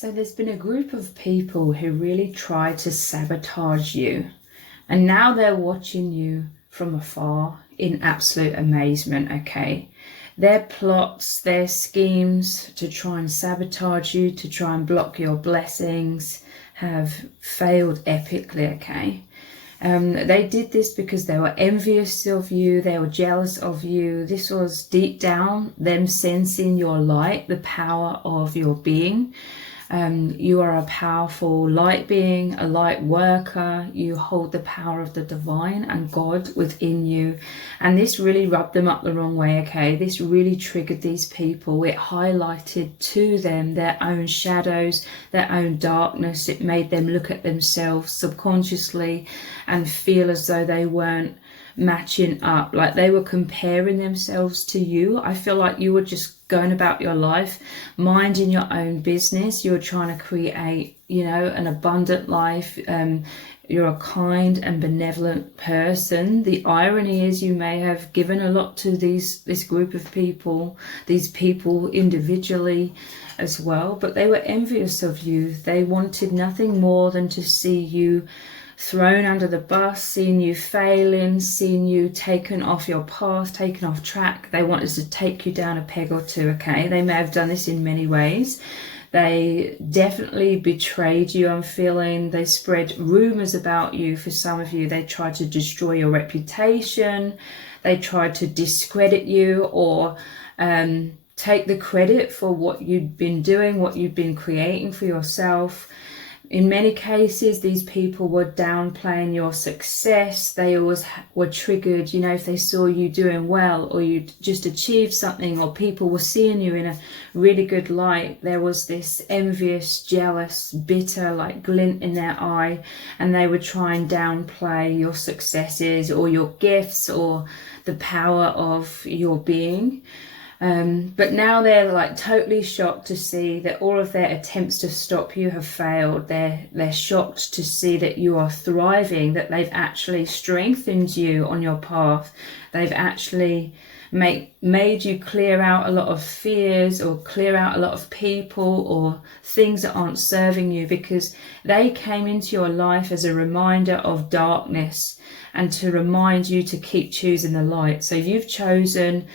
So there's been a group of people who really tried to sabotage you, and now they're watching you from afar in absolute amazement, okay? Their plots, their schemes to try and sabotage you, to try and block your blessings, have failed epically, okay? They did this because they were envious of you, they were jealous of you. This was deep down them sensing your light, the power of your being. You are a powerful light being, a light worker. You hold the power of the divine and God within you. And this really rubbed them up the wrong way, okay? This really triggered these people. It highlighted to them their own shadows, their own darkness. It made them look at themselves subconsciously and feel as though they weren't matching up, like they were comparing themselves to you. I feel like you were just going about your life, minding your own business. You're trying to create, you know, an abundant life. You're a kind and benevolent person. The irony is you may have given a lot to this group of people, these people individually as well, but they were envious of you. They wanted nothing more than to see you thrown under the bus, seeing you failing, seeing you taken off your path, taken off track. They wanted to take you down a peg or two, okay? They may have done this in many ways. They definitely betrayed you, I'm feeling. They spread rumors about you. For some of you, they tried to destroy your reputation. They tried to discredit you or take the credit for what you'd been doing, what you'd been creating for yourself. In many cases, these people were downplaying your success. They always were triggered, you know, if they saw you doing well or you just achieved something or people were seeing you in a really good light. There was this envious, jealous, bitter, like glint in their eye, and they would try and downplay your successes or your gifts or the power of your being. But now they're like totally shocked to see that all of their attempts to stop you have failed. They're shocked to see that you are thriving, that they've actually strengthened you on your path. They've actually made you clear out a lot of fears or clear out a lot of people or things that aren't serving you, because they came into your life as a reminder of darkness and to remind you to keep choosing the light. So you've chosen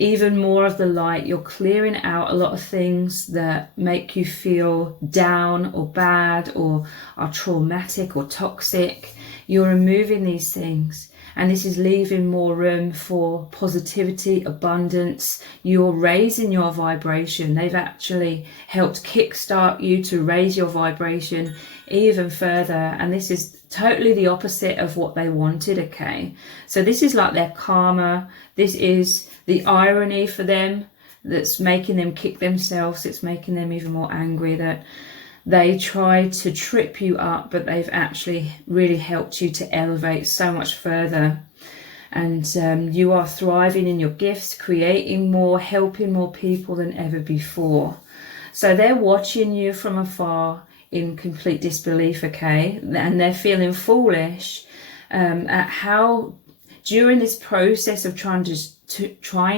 even more of the light. You're clearing out a lot of things that make you feel down or bad or are traumatic or toxic. You're removing these things, and this is leaving more room for positivity, abundance. You're raising your vibration. They've actually helped kickstart you to raise your vibration even further, and this is totally the opposite of what they wanted, okay? So this is like their karma. This is the irony for them that's making them kick themselves. It's making them even more angry that they tried to trip you up, but they've actually really helped you to elevate so much further. And you are thriving in your gifts, creating more, helping more people than ever before. So they're watching you from afar in complete disbelief, okay? And they're feeling foolish at how during this process of trying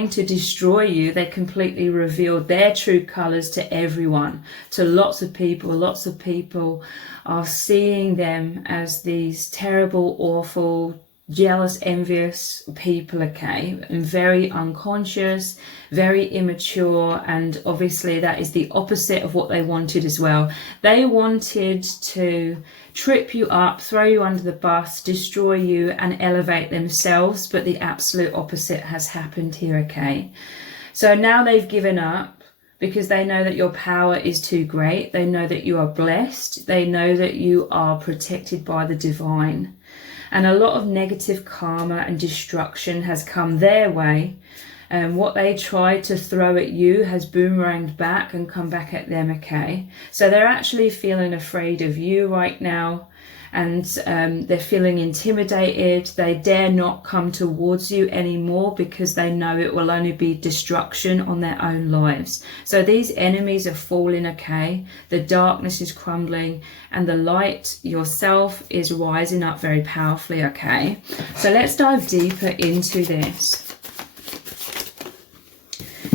to destroy you, they completely revealed their true colors to everyone, to lots of people. Lots of people are seeing them as these terrible, awful, jealous, envious people, okay, and very unconscious, very immature, and obviously that is the opposite of what they wanted as well. They wanted to trip you up, throw you under the bus, destroy you, and elevate themselves, but the absolute opposite has happened here, okay? So now they've given up because they know that your power is too great. They know that you are blessed. They know that you are protected by the divine. And a lot of negative karma and destruction has come their way. And what they tried to throw at you has boomeranged back and come back at them, okay? So they're actually feeling afraid of you right now. And they're feeling intimidated. They dare not come towards you anymore because they know it will only be destruction on their own lives. So these enemies are falling, okay? The darkness is crumbling and the light yourself is rising up very powerfully, okay? So let's dive deeper into this.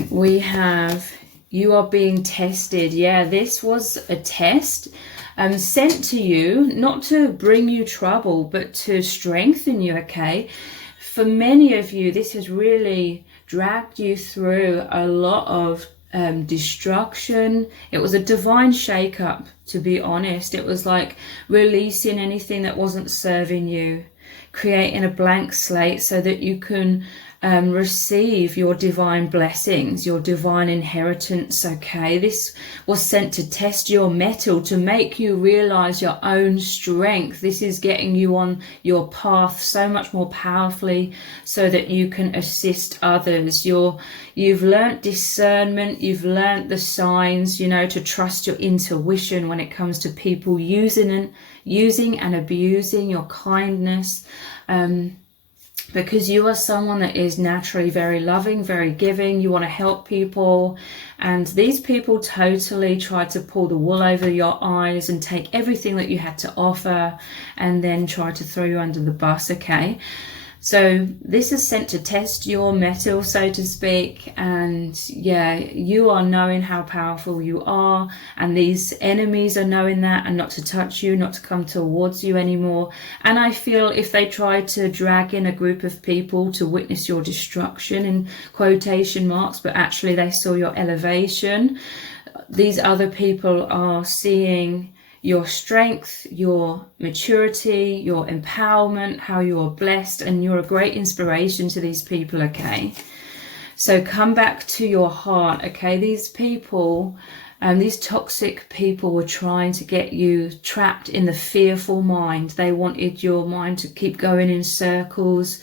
We have You are being tested. Yeah, this was a test sent to you, not to bring you trouble, but to strengthen you, okay? For many of you, this has really dragged you through a lot of destruction. It was a divine shake-up, to be honest. It was like releasing anything that wasn't serving you, creating a blank slate so that you can receive your divine blessings, your divine inheritance, okay? This was sent to test your mettle, to make you realize your own strength. This is getting you on your path so much more powerfully so that you can assist others. You've learnt discernment, you've learnt the signs, you know, to trust your intuition when it comes to people using and abusing your kindness. Because you are someone that is naturally very loving, very giving. You want to help people, and these people totally tried to pull the wool over your eyes and take everything that you had to offer and then try to throw you under the bus, okay? So this is sent to test your mettle, so to speak, and yeah, you are knowing how powerful you are, and these enemies are knowing that, and not to touch you, not to come towards you anymore. And I feel if they try to drag in a group of people to witness your destruction, in quotation marks, but actually they saw your elevation, these other people are seeing your strength, your maturity, your empowerment, how you are blessed, and you're a great inspiration to these people, okay? So come back to your heart, okay? These people, these toxic people were trying to get you trapped in the fearful mind. They wanted your mind to keep going in circles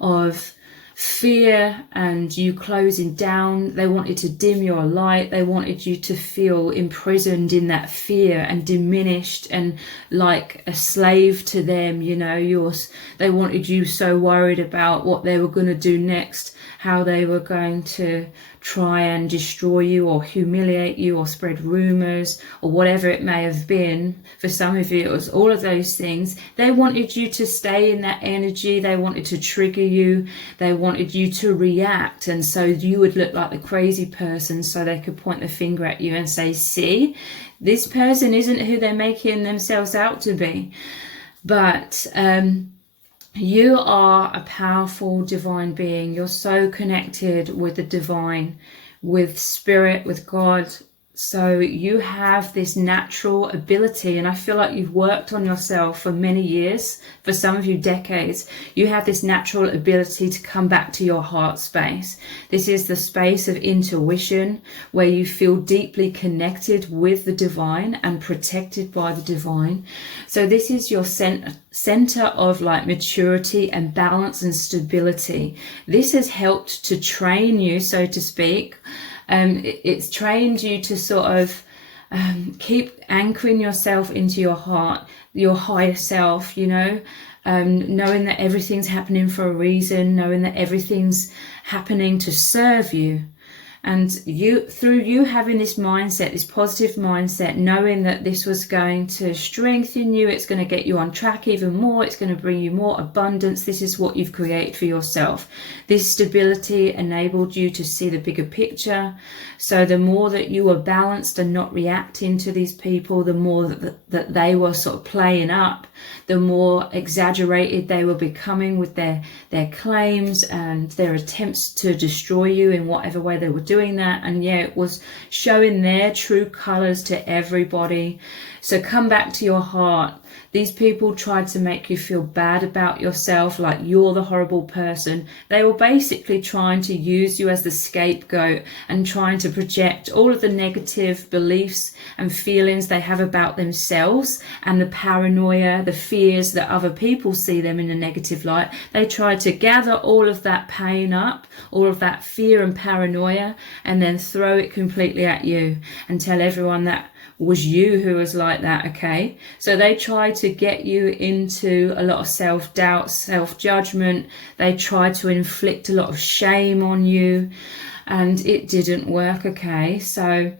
of fear and you closing down. They wanted to dim your light. They wanted you to feel imprisoned in that fear and diminished and like a slave to them, you know. They wanted you so worried about what they were going to do next, how they were going to try and destroy you or humiliate you or spread rumors or whatever it may have been. For some of you, it was all of those things. They wanted you to stay in that energy. They wanted to trigger you. They wanted you to react, and so you would look like the crazy person, so they could point the finger at you and say, see, this person isn't who they're making themselves out to be. But you are a powerful divine being. You're so connected with the divine, with spirit, with God. So you have this natural ability, and I feel like you've worked on yourself for many years, for some of you decades. You have this natural ability to come back to your heart space. This is the space of intuition where you feel deeply connected with the divine and protected by the divine. So this is your center of like maturity and balance and stability. This has helped to train you, so to speak. It's trained you to sort of keep anchoring yourself into your heart, your higher self, you know, knowing that everything's happening for a reason, knowing that everything's happening to serve you. And through you having this mindset, this positive mindset, knowing that this was going to strengthen you, it's going to get you on track even more, it's going to bring you more abundance. This is what you've created for yourself. This stability enabled you to see the bigger picture. So the more that you were balanced and not reacting to these people, the more that they were sort of playing up, the more exaggerated they were becoming with their claims and their attempts to destroy you in whatever way they were doing that. And yeah, it was showing their true colors to everybody. So come back to your heart. These people tried to make you feel bad about yourself, like you're the horrible person. They were basically trying to use you as the scapegoat and trying to project all of the negative beliefs and feelings they have about themselves and the paranoia, the fears that other people see them in a negative light. They tried to gather all of that pain up, all of that fear and paranoia, and then throw it completely at you and tell everyone that was you who was like that, okay? So they tried to get you into a lot of self-doubt, self-judgment. They tried to inflict a lot of shame on you, and it didn't work, okay? So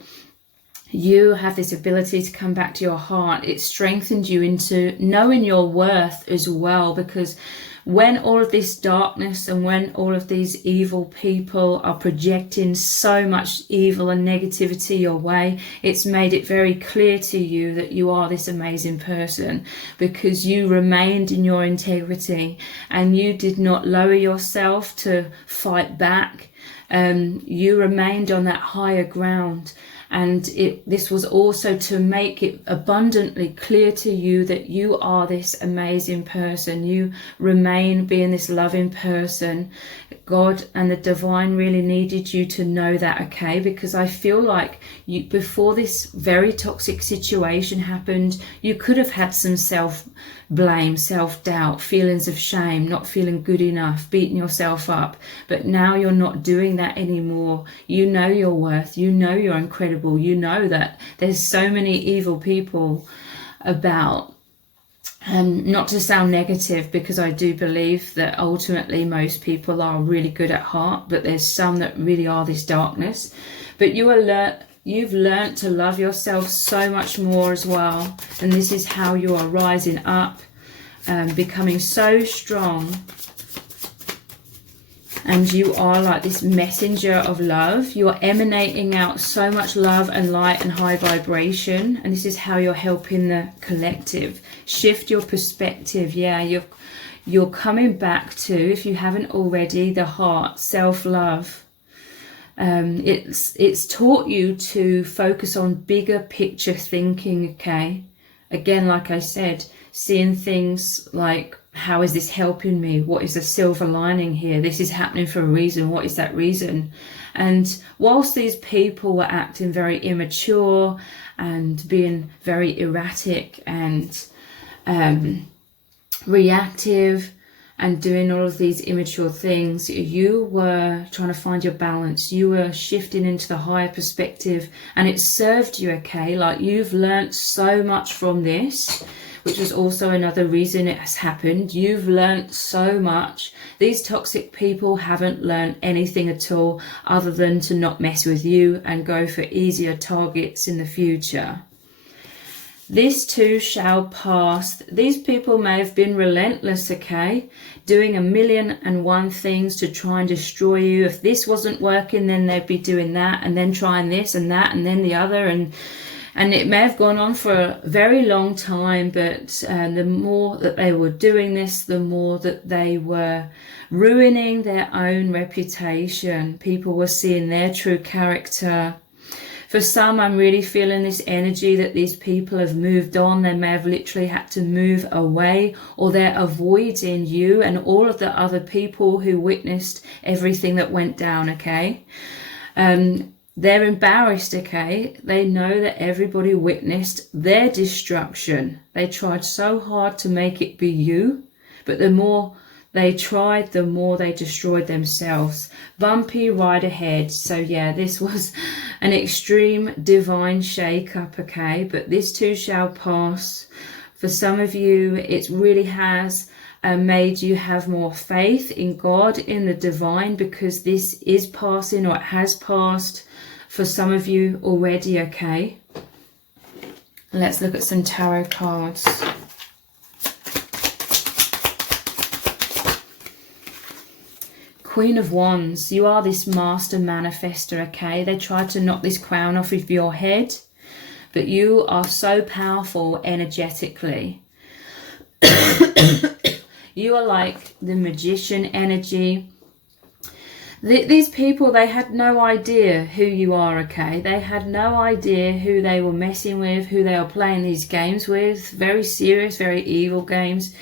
you have this ability to come back to your heart. It strengthened you into knowing your worth as well, because when all of this darkness and when all of these evil people are projecting so much evil and negativity your way, it's made it very clear to you that you are this amazing person, because you remained in your integrity and you did not lower yourself to fight back. You remained on that higher ground. And this was also to make it abundantly clear to you that you are this amazing person. You remain being this loving person. God and the divine really needed you to know that, okay? Because I feel like before this very toxic situation happened, you could have had some self-blame, self-doubt, feelings of shame, not feeling good enough, beating yourself up. But now you're not doing that anymore. You know your worth. You know you're incredible. You know that there's so many evil people about. Not to sound negative, because I do believe that ultimately most people are really good at heart, but there's some that really are this darkness. But you've learned to love yourself so much more as well, and this is how you are rising up, becoming so strong. And you are like this messenger of love. You are emanating out so much love and light and high vibration. And this is how you're helping the collective. Shift your perspective. Yeah, you're coming back to, if you haven't already, the heart, self-love. It's taught you to focus on bigger picture thinking, okay? Again, like I said, seeing things like, how is this helping me? What is the silver lining here? This is happening for a reason. What is that reason? And whilst these people were acting very immature and being very erratic and reactive and doing all of these immature things, you were trying to find your balance. You were shifting into the higher perspective, and it served you, okay? Like, you've learned so much from this, which is also another reason it has happened. You've learned so much. These toxic people haven't learned anything at all other than to not mess with you and go for easier targets in the future. This too shall pass. These people may have been relentless, okay? Doing 1,000,001 things to try and destroy you. If this wasn't working, then they'd be doing that, and then trying this and that and then the other. And it may have gone on for a very long time, but the more that they were doing this, the more that they were ruining their own reputation. People were seeing their true character. For some, I'm really feeling this energy that these people have moved on. They may have literally had to move away, or they're avoiding you and all of the other people who witnessed everything that went down, okay? They're embarrassed, okay? They know that everybody witnessed their destruction. They tried so hard to make it be you, but the more they tried, the more they destroyed themselves. Bumpy ride ahead. So yeah, this was an extreme divine shake-up, okay? But this too shall pass. For some of you, it really has made you have more faith in God, in the divine, because this is passing, or it has passed for some of you already, okay? Let's look at some tarot cards. Queen of Wands, you are this master manifestor, okay? They tried to knock this crown off of your head, but you are so powerful energetically. You are like the magician energy. These people, they had no idea who you are, okay? They had no idea who they were messing with, who they were playing these games with. Very serious, very evil games.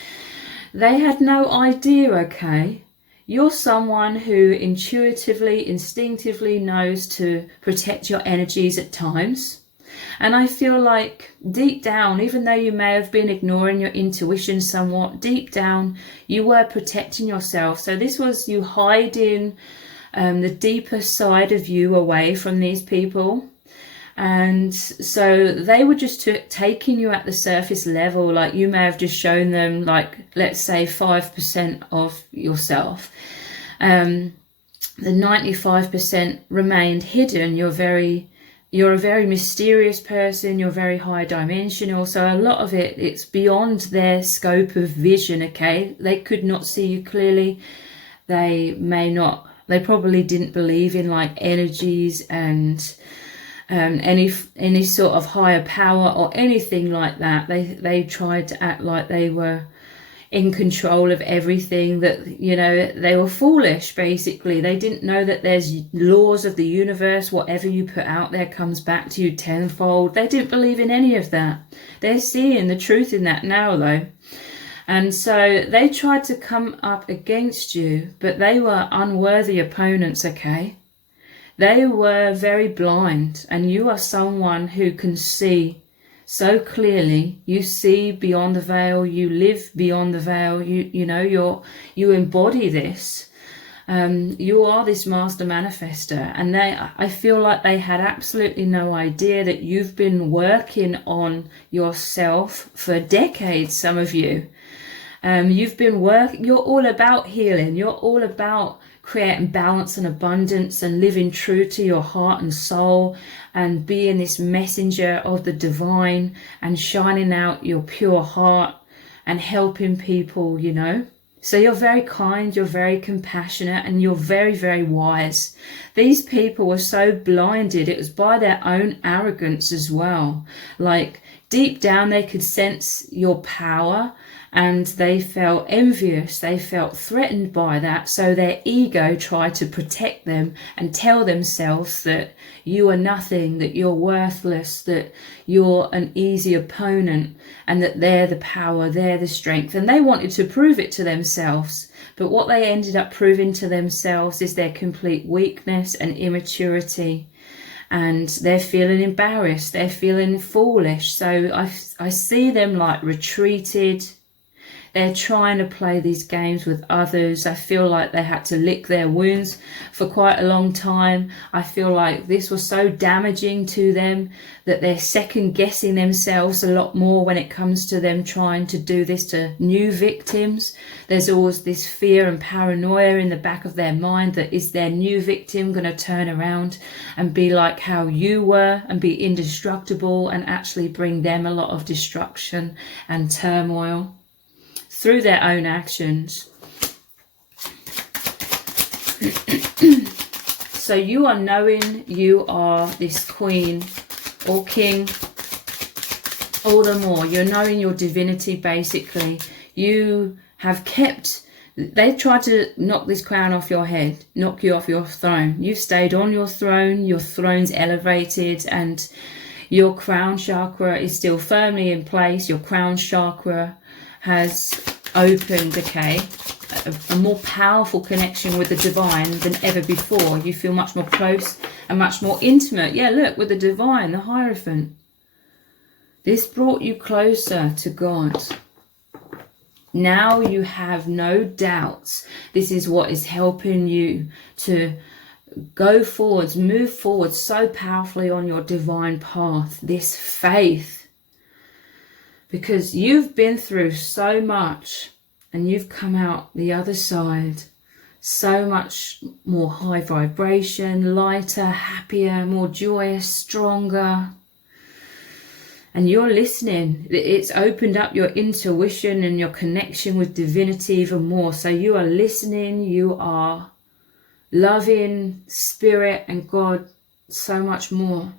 They had no idea, okay? You're someone who intuitively, instinctively knows to protect your energies at times. And I feel like deep down, even though you may have been ignoring your intuition somewhat, deep down, you were protecting yourself. So this was you hiding the deeper side of you away from these people. And so they were just taking you at the surface level. Like, you may have just shown them, like, let's say 5% of yourself. The 95% remained hidden. You're very you're a very mysterious person, you're very high dimensional, so a lot of it's beyond their scope of vision, okay? They could not see you clearly. They probably didn't believe in like energies and any sort of higher power or anything like that. They tried to act like they were in control of everything, that, you know, they were foolish basically. They didn't know that there's laws of the universe, whatever you put out there comes back to you tenfold. They didn't believe in any of that. They're seeing the truth in that now though. And so they tried to come up against you, but they were unworthy opponents, okay? They were very blind, and you are someone who can see so clearly. You see beyond the veil, you live beyond the veil, you embody this. You are this master manifestor, and I feel like they had absolutely no idea that you've been working on yourself for decades, some of you. You're all about healing, you're all about creating balance and abundance and living true to your heart and soul and being this messenger of the divine and shining out your pure heart and helping people, you know. So you're very kind, you're very compassionate, and you're very, very wise. These people were so blinded, it was by their own arrogance as well. Like deep down they could sense your power, and they felt envious, they felt threatened by that, so their ego tried to protect them and tell themselves that you are nothing, that you're worthless, that you're an easy opponent, and that they're the power, they're the strength, and they wanted to prove it to themselves. But what they ended up proving to themselves is their complete weakness and immaturity, and they're feeling embarrassed, they're feeling foolish. So I see them like retreated. They're trying to play these games with others. I feel like they had to lick their wounds for quite a long time. I feel like this was so damaging to them that they're second guessing themselves a lot more when it comes to them trying to do this to new victims. There's always this fear and paranoia in the back of their mind that is their new victim going to turn around and be like how you were and be indestructible and actually bring them a lot of destruction and turmoil through their own actions. So you are knowing you are this queen or king all the more. You're knowing your divinity basically. You have kept, they tried to knock this crown off your head, knock you off your throne. You've stayed on your throne's elevated, and your crown chakra is still firmly in place. Your crown chakra has opened, okay, a more powerful connection with the divine than ever before. You feel much more close and much more intimate. Yeah, look, with the divine, the Hierophant. This brought you closer to God. Now you have no doubts. This is what is helping you to go forwards, move forward so powerfully on your divine path. This faith. Because you've been through so much and you've come out the other side so much more high vibration, lighter, happier, more joyous, stronger. And you're listening. It's opened up your intuition and your connection with divinity even more. So you are listening, you are loving Spirit and God so much more.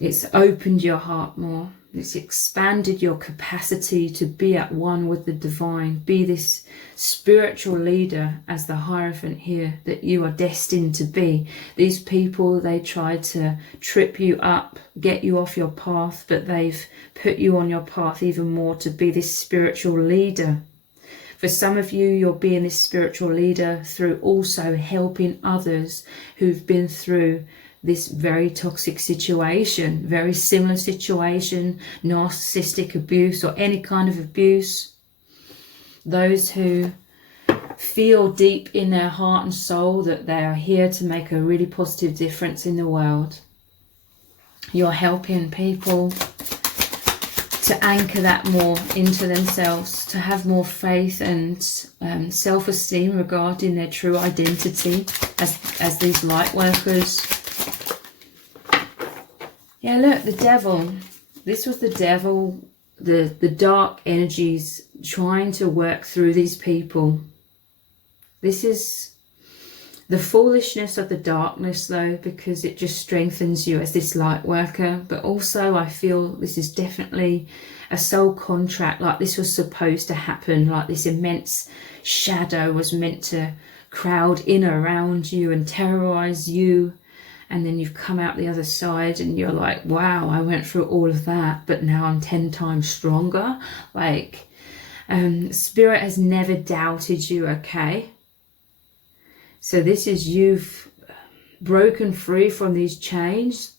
It's opened your heart more. It's expanded your capacity to be at one with the divine. Be this spiritual leader as the Hierophant here that you are destined to be. These people, they tried to trip you up, get you off your path, but they've put you on your path even more to be this spiritual leader. For some of you, you're being this spiritual leader through also helping others who've been through this very toxic situation, very similar situation, narcissistic abuse or any kind of abuse. Those who feel deep in their heart and soul that they are here to make a really positive difference in the world. You're helping people to anchor that more into themselves, to have more faith and self-esteem regarding their true identity as these light workers. Yeah, look, the devil. This was the devil, the dark energies trying to work through these people. This is the foolishness of the darkness, though, because it just strengthens you as this light worker. But also I feel this is definitely a soul contract, like this was supposed to happen, like this immense shadow was meant to crowd in around you and terrorize you. And then you've come out the other side and you're like, wow, I went through all of that, but now I'm 10 times stronger. Like, Spirit has never doubted you, okay? So this is you've broken free from these chains.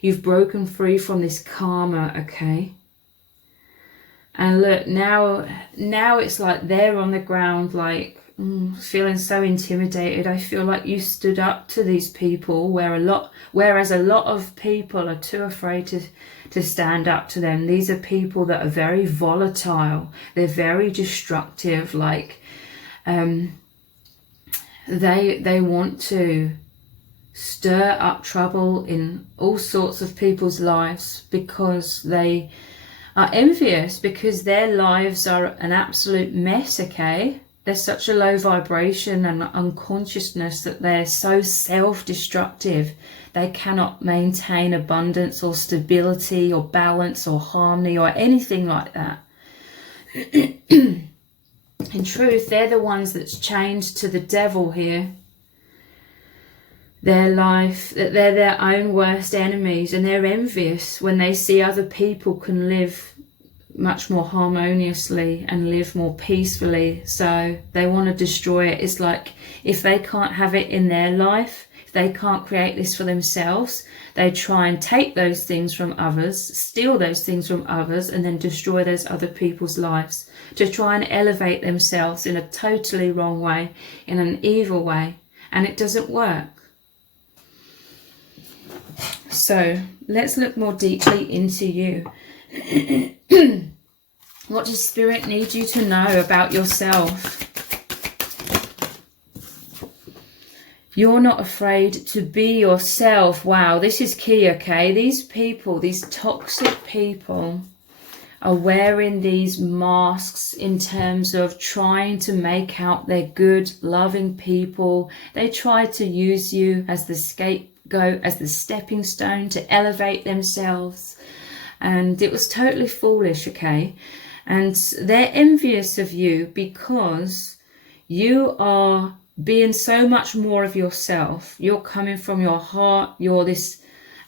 You've broken free from this karma, okay? And look, now it's like they're on the ground, like feeling so intimidated. I feel like you stood up to these people, whereas a lot of people are too afraid to stand up to them. These are people that are very volatile. They're very destructive. Like, they want to stir up trouble in all sorts of people's lives because they are envious, because their lives are an absolute mess, okay? There's such a low vibration and unconsciousness that they're so self-destructive. They cannot maintain abundance or stability or balance or harmony or anything like that. In truth, they're the ones that's chained to the devil here. Their life, that they're their own worst enemies, and they're envious when they see other people can live much more harmoniously and live more peacefully. So they want to destroy it. It's like if they can't have it in their life, if they can't create this for themselves, they try and take those things from others, steal those things from others, and then destroy those other people's lives to try and elevate themselves in a totally wrong way, in an evil way, and it doesn't work. So let's look more deeply into you. What does Spirit need you to know about yourself? You're not afraid to be yourself. Wow, this is key, okay? These people, these toxic people, are wearing these masks in terms of trying to make out they're good, loving people. They try to use you as the scapegoat, as the stepping stone to elevate themselves. And it was totally foolish, okay? And they're envious of you because you are being so much more of yourself. You're coming from your heart. You're this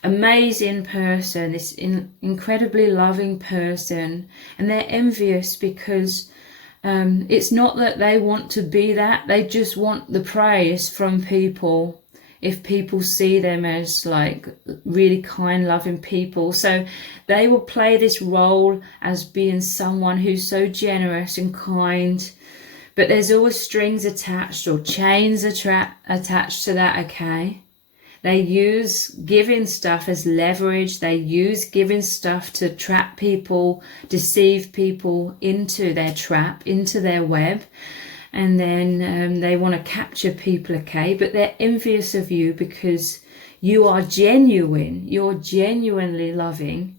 amazing person, this incredibly loving person. And they're envious because it's not that they want to be that. They just want the praise from people. If people see them as like really kind, loving people. So they will play this role as being someone who's so generous and kind. But there's always strings attached or chains attached to that, okay? They use giving stuff as leverage. They use giving stuff to trap people, deceive people into their trap, into their web. And then they want to capture people, okay? But they're envious of you because you are genuine. You're genuinely loving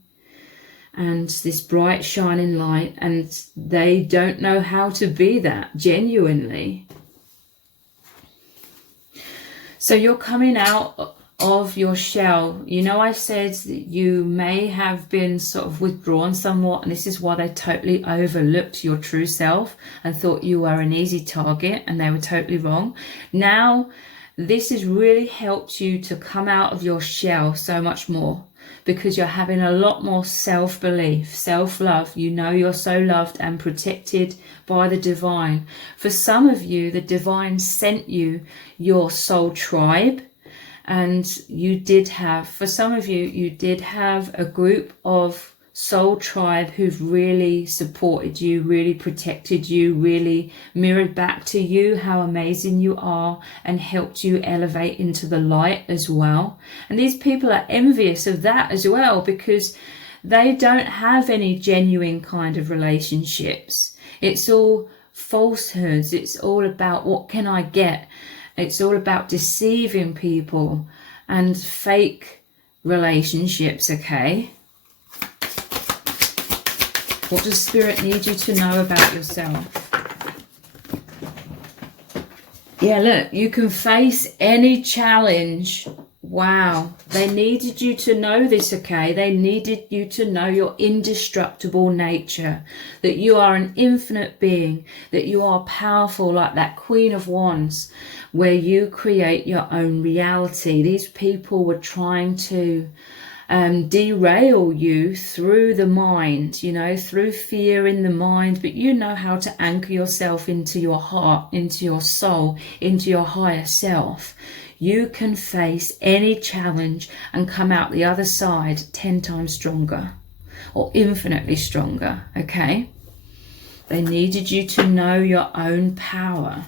and this bright shining light, and they don't know how to be that genuinely. So you're coming out of your shell. You know, I said that you may have been sort of withdrawn somewhat, and this is why they totally overlooked your true self and thought you were an easy target, and they were totally wrong. Now this has really helped you to come out of your shell so much more, because you're having a lot more self-belief, self-love. You know you're so loved and protected by the divine. For some of you, the divine sent you your soul tribe. And you did have, for some of you, you did have a group of soul tribe who've really supported you, really protected you, really mirrored back to you how amazing you are and helped you elevate into the light as well. And these people are envious of that as well, because they don't have any genuine kind of relationships. It's all falsehoods. It's all about what can I get? It's all about deceiving people and fake relationships, okay? What does Spirit need you to know about yourself? Yeah, look, you can face any challenge. Wow. They needed you to know this, okay? They needed you to know your indestructible nature, that you are an infinite being, that you are powerful like that Queen of Wands, where you create your own reality. These people were trying to derail you through the mind, you know, through fear in the mind, but you know how to anchor yourself into your heart, into your soul, into your higher self. You can face any challenge and come out the other side 10 times stronger or infinitely stronger, okay? They needed you to know your own power,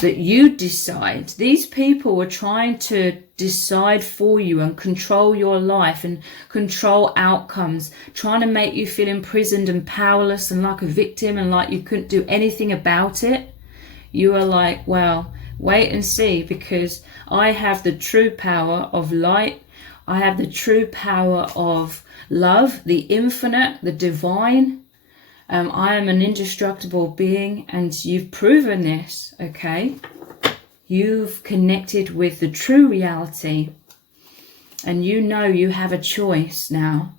that you decide. These people were trying to decide for you and control your life and control outcomes, trying to make you feel imprisoned and powerless and like a victim and like you couldn't do anything about it. You are like, well, wait and see, because I have the true power of light. I have the true power of love, the infinite, the divine. I am an indestructible being, and you've proven this, okay? You've connected with the true reality, and you know you have a choice now.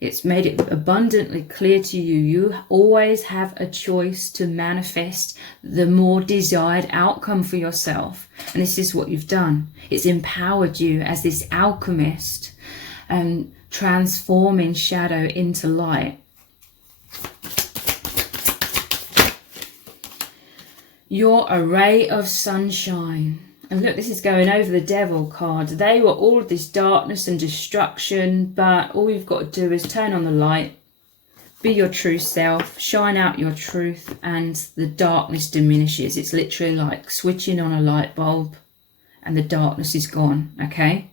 It's made it abundantly clear to you. You always have a choice to manifest the more desired outcome for yourself. And this is what you've done. It's empowered you as this alchemist and transforming shadow into light. Your array of sunshine. And look, this is going over the devil card. They were all this darkness and destruction, but all you've got to do is turn on the light, be your true self, shine out your truth, and the darkness diminishes. It's literally like switching on a light bulb and the darkness is gone, okay?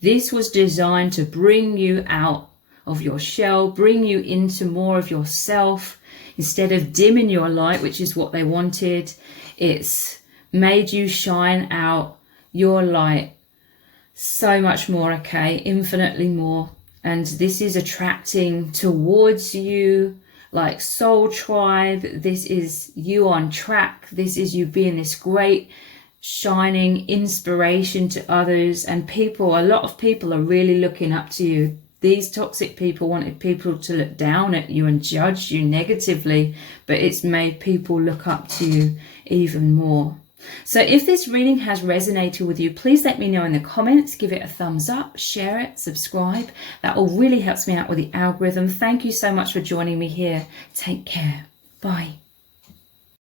This was designed to bring you out of your shell, bring you into more of yourself. Instead of dimming your light, which is what they wanted, it's made you shine out your light so much more, okay? Infinitely more. And this is attracting towards you like soul tribe. This is you on track. This is you being this great shining inspiration to others. And people, a lot of people are really looking up to you. These toxic people wanted people to look down at you and judge you negatively, but it's made people look up to you even more. So if this reading has resonated with you, please let me know in the comments. Give it a thumbs up, share it, subscribe. That all really helps me out with the algorithm. Thank you so much for joining me here. Take care. Bye.